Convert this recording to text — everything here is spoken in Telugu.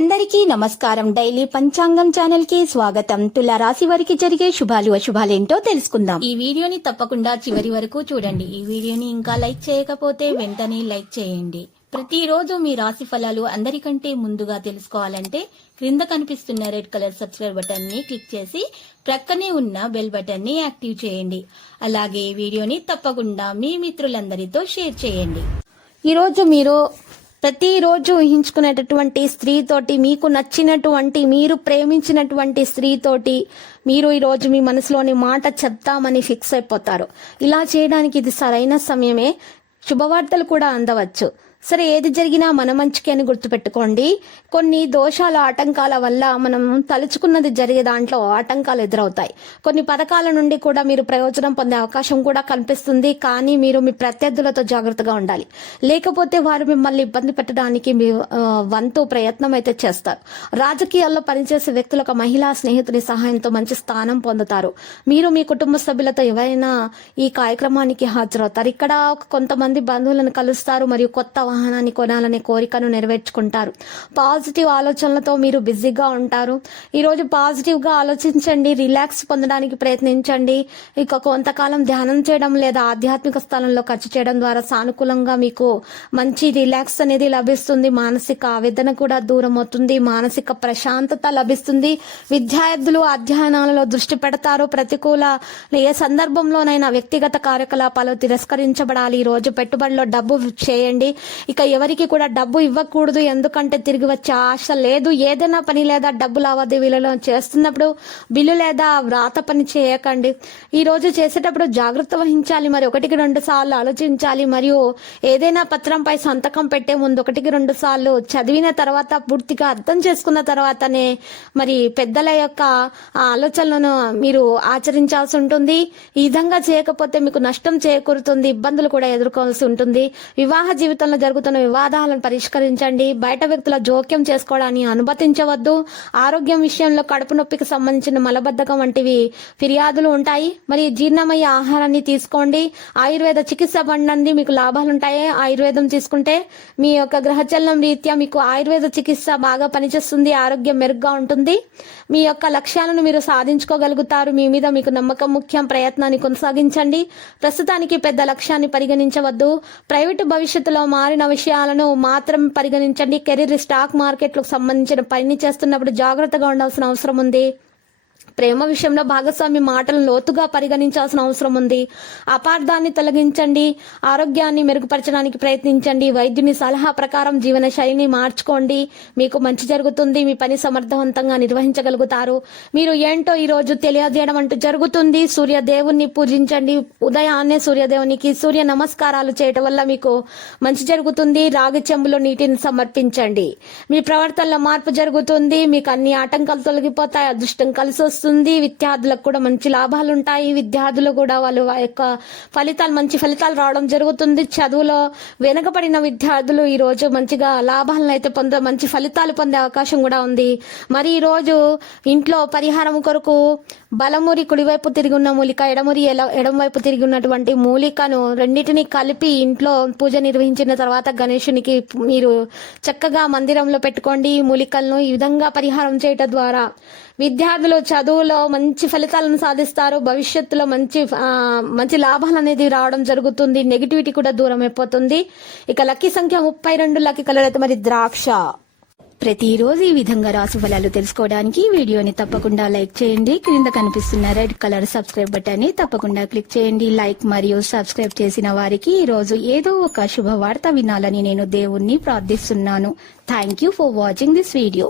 అందరికీ నమస్కారం. డైలీ పంచాంగం ఛానల్ కి స్వాగతం. తుల రాశి వారికి జరిగే శుభాలు అశుభాలేంటో తెలుసుకుందాం. ఈ వీడియోని తప్పకుండా చివరి వరకు చూడండి. ఈ వీడియోని ఇంకా లైక్ చేయకపోతే వెంటనే లైక్ చేయండి. ప్రతిరోజు మీ రాశి ఫలాలు అందరికంటే ముందుగా తెలుసుకోవాలంటే క్రింద కనిపిస్తున్న రెడ్ కలర్ సబ్స్క్రైబ్ బటన్ ని క్లిక్ చేసి ప్రక్కనే ఉన్న బెల్ బటన్ ని యాక్టివ్ చేయండి. అలాగే వీడియోని తప్పకుండా మీ మిత్రులందరితో షేర్ చేయండి. ఈరోజు మీరు ప్రతిరోజు ఊహించుకునేటటువంటి స్త్రీతోటి, మీకు నచ్చినటువంటి, మీరు ప్రేమించినటువంటి స్త్రీతోటి మీరు ఈరోజు మీ మనసులోని మాట చెప్తామని ఫిక్స్ అయిపోతారు. ఇలా చేయడానికి ఇది సరైన సమయమే. శుభవార్తలు కూడా అందవచ్చు. సరే, ఏది జరిగినా మన మంచికి అని గుర్తుపెట్టుకోండి. కొన్ని దోషాల ఆటంకాల వల్ల మనం తలుచుకున్నది జరిగే దాంట్లో ఆటంకాలు ఎదురవుతాయి. కొన్ని పథకాల నుండి కూడా మీరు ప్రయోజనం పొందే అవకాశం కూడా కనిపిస్తుంది. కానీ మీరు మీ ప్రత్యర్థులతో జాగ్రత్తగా ఉండాలి. లేకపోతే వారు మిమ్మల్ని ఇబ్బంది పెట్టడానికి మీ వంతు ప్రయత్నం అయితే చేస్తారు. రాజకీయాల్లో పనిచేసే వ్యక్తులకు మహిళా స్నేహితుని సహాయంతో మంచి స్థానం పొందుతారు. మీరు మీ కుటుంబ సభ్యులతో ఎవరైనా ఈ కార్యక్రమానికి హాజరవుతారు. ఇక్కడ కొంతమంది బంధువులను కలుస్తారు మరియు కొత్త వాహనాన్ని కొనాలనే కోరికను నెరవేర్చుకుంటారు. పాజిటివ్ ఆలోచనలతో మీరు బిజీగా ఉంటారు. ఈరోజు పాజిటివ్ గా ఆలోచించండి. రిలాక్స్ పొందడానికి ప్రయత్నించండి. ఇక కొంతకాలం ధ్యానం చేయడం లేదా ఆధ్యాత్మిక స్థలంలో ఖర్చు చేయడం ద్వారా సానుకూలంగా మీకు మంచి రిలాక్స్ అనేది లభిస్తుంది. మానసిక ఆవేదన కూడా దూరం అవుతుంది. మానసిక ప్రశాంతత లభిస్తుంది. విద్యార్థులు అధ్యయనాలలో దృష్టి పెడతారు. ప్రతికూల ఏ సందర్భంలోనైనా వ్యక్తిగత కార్యకలాపాలు తిరస్కరించబడాలి. ఈ రోజు పెట్టుబడిలో డబ్బు చేయండి. ఇక ఎవరికి కూడా డబ్బు ఇవ్వకూడదు, ఎందుకంటే తిరిగి వచ్చే ఆశ లేదు. ఏదైనా పని లేదా డబ్బు లావాదేవీలలో చేస్తున్నప్పుడు బిల్లు లేదా వ్రాత పని చేయకండి. ఈ రోజు చేసేటప్పుడు జాగ్రత్త వహించాలి. మరి 1-2 సార్లు ఆలోచించాలి. మరియు ఏదైనా పత్రంపై సంతకం పెట్టే ముందు 1-2 సార్లు చదివిన తర్వాత, పూర్తిగా అర్థం చేసుకున్న తర్వాతనే మరి పెద్దల యొక్క ఆలోచనలను మీరు ఆచరించాల్సి ఉంటుంది. ఈ విధంగా చేయకపోతే మీకు నష్టం చేకూరుతుంది. ఇబ్బందులు కూడా ఎదుర్కోవాల్సి ఉంటుంది. వివాహ జీవితంలో జరుగుతున్న వివాదాలను పరిష్కరించండి. బయట వ్యక్తుల జోక్యం చేసుకోవడాన్ని అనుమతించవద్దు. ఆరోగ్యం విషయంలో కడుపు నొప్పికి సంబంధించిన మలబద్ధకం వంటివి ఫిర్యాదులు ఉంటాయి. మరి జీర్ణమయ్యే ఆహారాన్ని తీసుకోండి. ఆయుర్వేద చికిత్స పడినంది మీకు లాభాలు ఉంటాయి. ఆయుర్వేదం తీసుకుంటే మీ యొక్క గ్రహచలనం రీత్యా మీకు ఆయుర్వేద చికిత్స బాగా పనిచేస్తుంది. ఆరోగ్యం మెరుగ్గా ఉంటుంది. మీ యొక్క లక్ష్యాలను మీరు సాధించుకోగలుగుతారు. మీ మీద మీకు నమ్మకం ముఖ్యం. ప్రయత్నాన్ని కొనసాగించండి. ప్రస్తుతానికి పెద్ద లక్ష్యాన్ని పరిగణించవద్దు. ప్రైవేటు భవిష్యత్తులో మారిన విషయాలను మాత్రం పరిగణించండి. కెరీర్, స్టాక్ మార్కెట్లకు సంబంధించిన పని చేస్తున్నప్పుడు జాగ్రత్తగా ఉండాల్సిన అవసరం ఉంది. ప్రేమ విషయంలో భాగస్వామి మాటలను లోతుగా పరిగణించాల్సిన అవసరం ఉంది. అపార్థాన్ని తొలగించండి. ఆరోగ్యాన్ని మెరుగుపరచడానికి ప్రయత్నించండి. వైద్యుని సలహా ప్రకారం జీవన శైలిని మార్చుకోండి. మీకు మంచి జరుగుతుంది. మీ పని సమర్థవంతంగా నిర్వహించగలుగుతారు. మీరు ఏంటో ఈ రోజు తెలియజేయడం అంటూ జరుగుతుంది. సూర్యదేవుని పూజించండి. ఉదయాన్నే సూర్యదేవునికి సూర్య నమస్కారాలు చేయటం వల్ల మీకు మంచి జరుగుతుంది. రాగి చెంబులో నీటిని సమర్పించండి. మీ ప్రవర్తనలో మార్పు జరుగుతుంది. మీకు అన్ని ఆటంకాలు తొలగిపోతాయి. అదృష్టం కలిసి వస్తుంది. విద్యార్థులకు కూడా మంచి లాభాలు ఉంటాయి. విద్యార్థులు కూడా వాళ్ళ యొక్క మంచి ఫలితాలు రావడం జరుగుతుంది. చదువులో వెనుకబడిన విద్యార్థులు ఈ రోజు మంచిగా లాభాలను అయితే మంచి ఫలితాలు పొందే అవకాశం కూడా ఉంది. మరి ఈ రోజు ఇంట్లో పరిహారం కొరకు బలమురి కుడివైపు తిరిగి ఉన్న మూలిక, ఎడమవైపు తిరిగి ఉన్నటువంటి మూలికను రెండింటిని కలిపి ఇంట్లో పూజ నిర్వహించిన తర్వాత గణేశునికి మీరు చక్కగా మందిరంలో పెట్టుకోండి. ఈ మూలికలను ఈ విధంగా పరిహారం చేయటం ద్వారా విద్యార్థులు చదువులో మంచి ఫలితాలను సాధిస్తారు. భవిష్యత్తులో మంచి లాభాలు అనేది రావడం జరుగుతుంది. నెగిటివిటీ కూడా దూరం అయిపోతుంది. ఇక లక్కీ సంఖ్య 32, లక్కీ కలర్ అయితే మరి ద్రాక్ష. ప్రతిరోజు ఈ విధంగా రాశి ఫలాలు తెలుసుకోవడానికి వీడియోని తప్పకుండా లైక్ చేయండి. క్రింద కనిపిస్తున్న రెడ్ కలర్ సబ్స్క్రైబ్ బటన్ ని తప్పకుండా క్లిక్ చేయండి. లైక్ మరియు సబ్స్క్రైబ్ చేసిన వారికి ఈ రోజు ఏదో ఒక శుభవార్త వినాలని నేను దేవుణ్ణి ప్రార్థిస్తున్నాను. Thank you for watching this video.